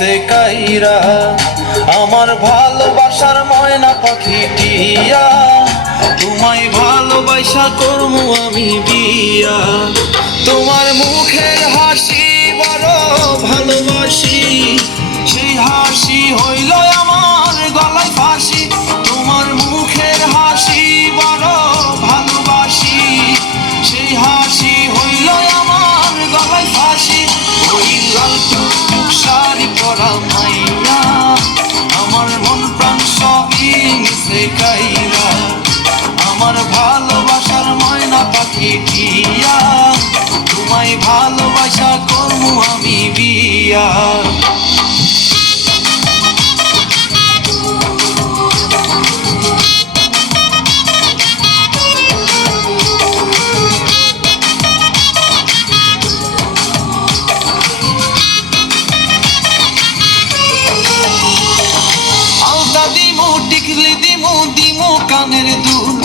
নিছে কাইরা, আমার ভালোবাসার ময়না পাখি টিয়া, তোমায় ভালোবাসা করমু আমি বিয়া। তোমার মুখের হাসি বড় ভালোবাসি, সেই হাসি হইল আমার গলায় ফাঁসি। তোমার মুখের হাসি বড় ভালোবাসি, সেই হাসি হইল আমার গলায় ফাঁসি। ওই লাল টুকটুক শাড়ি পরা মাইয়া, আমার মন প্রাণ সবই নিছে কাইরা, আমার ভালোবাসার ময়না পাখি টিয়া, তোমায় ভালোবাসা করমু আমি বিয়া। টিকলি দিমু দিমু কানের দুল,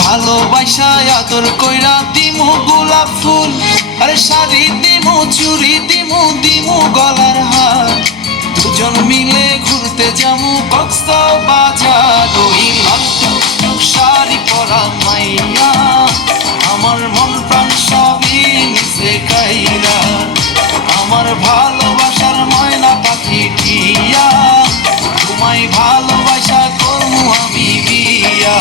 ভালোবাসা আদর কইরা দিমু গোলাপ ফুল। আরে শাড়ি দিমু চুড়ি দিমু দিমু গলার হার, দুজন মিলে ঘুরতে যামু কক্সবাজার। ওই লাল টুকটুক শাড়ি পরা মাইয়া, আমার মন প্রাণ সবই নিছে কাইরা, আমার ভালোবাসার ময়না পাখি টিয়া, তোমায় ভালোবাসা করমু আমি বিয়া।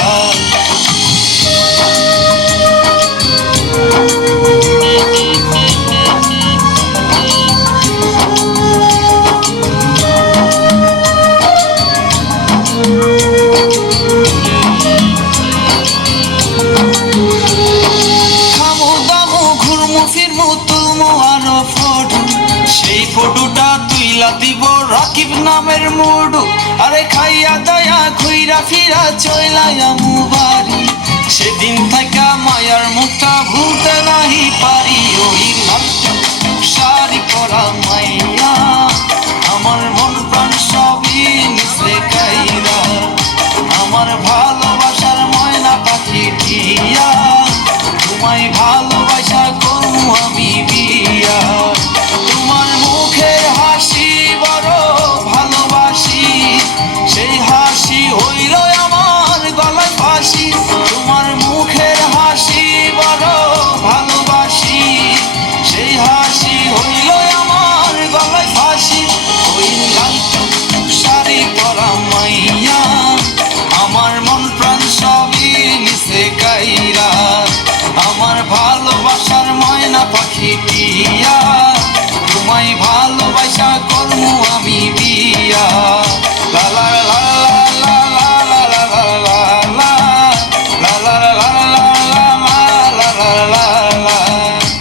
খামু দামু ঘুরমু ফিরমু তুলমু আরো ফটো, সেই ফটোটা তুইলা দিব রাকিব নামের মুডু। আরে খাইয়া দয়া ঘুইরা ফিরা চইলায়ামু বাড়ি, সেদিন থাকা মায়ার মুখটা ভুলতে নাহি পারি। ওই লাল টুকটুক শাড়ি পরা মাইয়া, আমার মন প্রাণ সবই নিছে কাইরা, আমার ভালোবাসার ময়না পাখি টিয়া, তোমায় ভালোবাসা করমু আমি বিয়া। তোমার মুখের হাসি বড় ভালোবাসি, সেই হাসি হইল আমার গলায় ফাঁসি। তোমার মুখের হাসি বড় ভালোবাসি, সেই হাসি হইল আমার গলায় ফাঁসি। ওই লাল টুকটুক শাড়ি পরা মাইয়া, আমার মন প্রাণ সবই নিছে কাইরা, আমার ভালোবাসার ময়না পাখি টিয়া, তোমায় ভালোবাসা করমু আমি বিয়া।